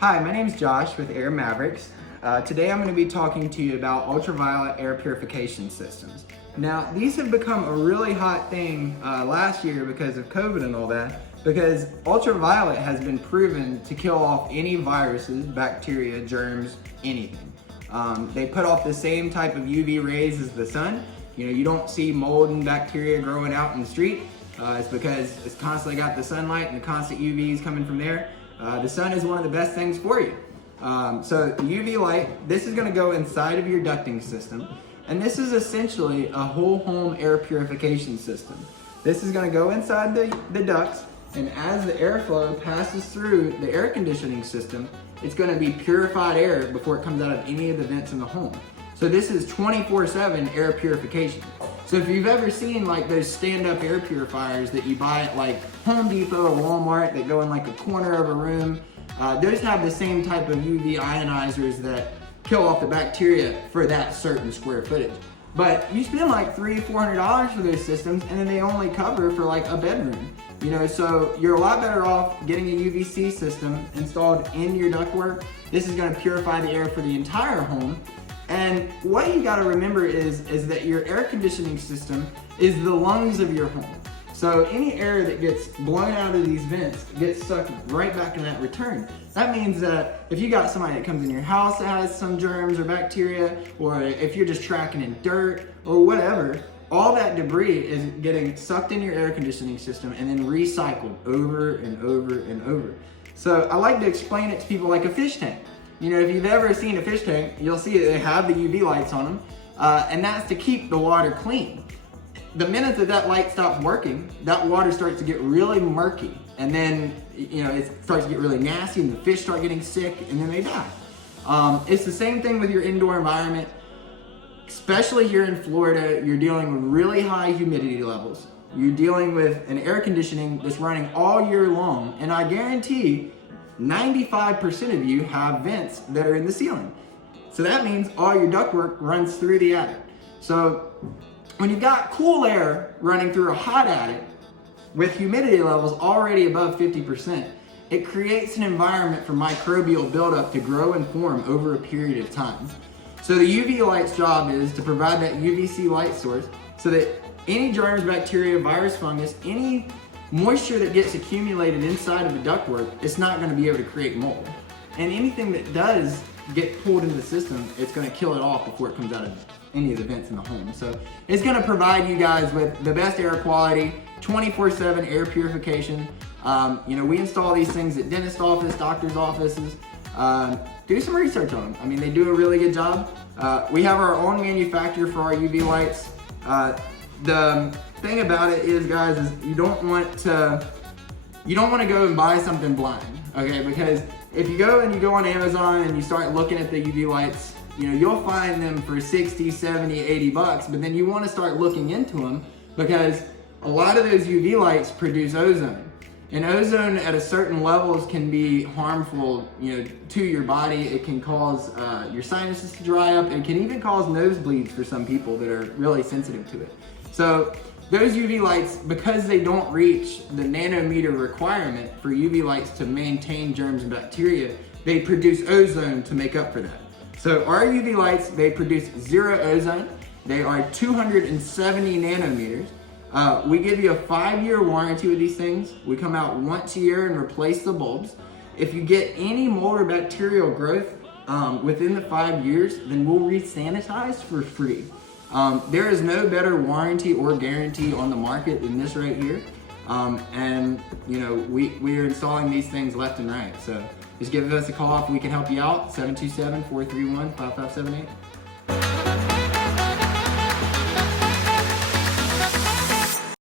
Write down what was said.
Hi, my name is Josh with Air Mavericks. Today I'm going to be talking to you about ultraviolet air purification systems. Now, these have become a really hot thing last year because of COVID and all that, because ultraviolet has been proven to kill off any viruses, bacteria, germs, anything. They put off the same type of UV rays as the sun. You don't see mold and bacteria growing out in the street. It's because it's constantly got the sunlight and the constant UVs coming from there. The sun is one of the best things for you. So the UV light, this is going to go inside of your ducting system, and this is essentially a whole home air purification system. This is going to go inside the ducts, and as the airflow passes through the air conditioning system, it's going to be purified air before it comes out of any of the vents in the home. So this is 24/7 air purification. So if you've ever seen like those stand-up air purifiers that you buy at like Home Depot or Walmart that go in like a corner of a room, those have the same type of UV ionizers that kill off the bacteria for that certain square footage. But you spend like $300-400 for those systems, and then they only cover for like a bedroom. So you're a lot better off getting a UVC system installed in your ductwork. This is going to purify the air for the entire home. And what you gotta remember is that your air conditioning system is the lungs of your home. So any air that gets blown out of these vents gets sucked right back in that return. That means that if you got somebody that comes in your house that has some germs or bacteria, or if you're just tracking in dirt or whatever, all that debris is getting sucked in your air conditioning system and then recycled over and over and over. So I like to explain it to people like a fish tank. If you've ever seen a fish tank, you'll see that they have the UV lights on them, and that's to keep the water clean. The minute that light stops working, that water starts to get really murky, and then it starts to get really nasty, and the fish start getting sick, and then they die. It's the same thing with your indoor environment. Especially here in Florida, you're dealing with really high humidity levels. You're dealing with an air conditioning that's running all year long, and I guarantee 95% of you have vents that are in the ceiling. So that means all your ductwork runs through the attic. So when you've got cool air running through a hot attic with humidity levels already above 50%, it creates an environment for microbial buildup to grow and form over a period of time. So the UV light's job is to provide that UVC light source so that any germs, bacteria, virus, fungus, any moisture that gets accumulated inside of the ductwork, it's not going to be able to create mold. And anything that does get pulled into the system, it's going to kill it off before it comes out of any of the vents in the home. So it's going to provide you guys with the best air quality, 24/7 air purification. We install these things at dentist office, doctor's offices. Do some research on them. They do a really good job. We have our own manufacturer for our UV lights. The thing about it is, guys, is you don't want to go and buy something blind, okay? Because if you go on Amazon and you start looking at the UV lights, you'll find them for 60, 70, 80 bucks, but then you want to start looking into them because a lot of those UV lights produce ozone. And ozone at a certain levels can be harmful, to your body. It can cause your sinuses to dry up, and can even cause nosebleeds for some people that are really sensitive to it. So those UV lights, because they don't reach the nanometer requirement for UV lights to maintain germs and bacteria, they produce ozone to make up for that. So our UV lights, they produce zero ozone. They are 270 nanometers. We give you a 5-year warranty with these things. We come out once a year and replace the bulbs. If you get any mold or bacterial growth within the 5 years, then we'll re-sanitize for free. There is no better warranty or guarantee on the market than this right here. We are installing these things left and right. So just give us a call if we can help you out, 727-431-5578.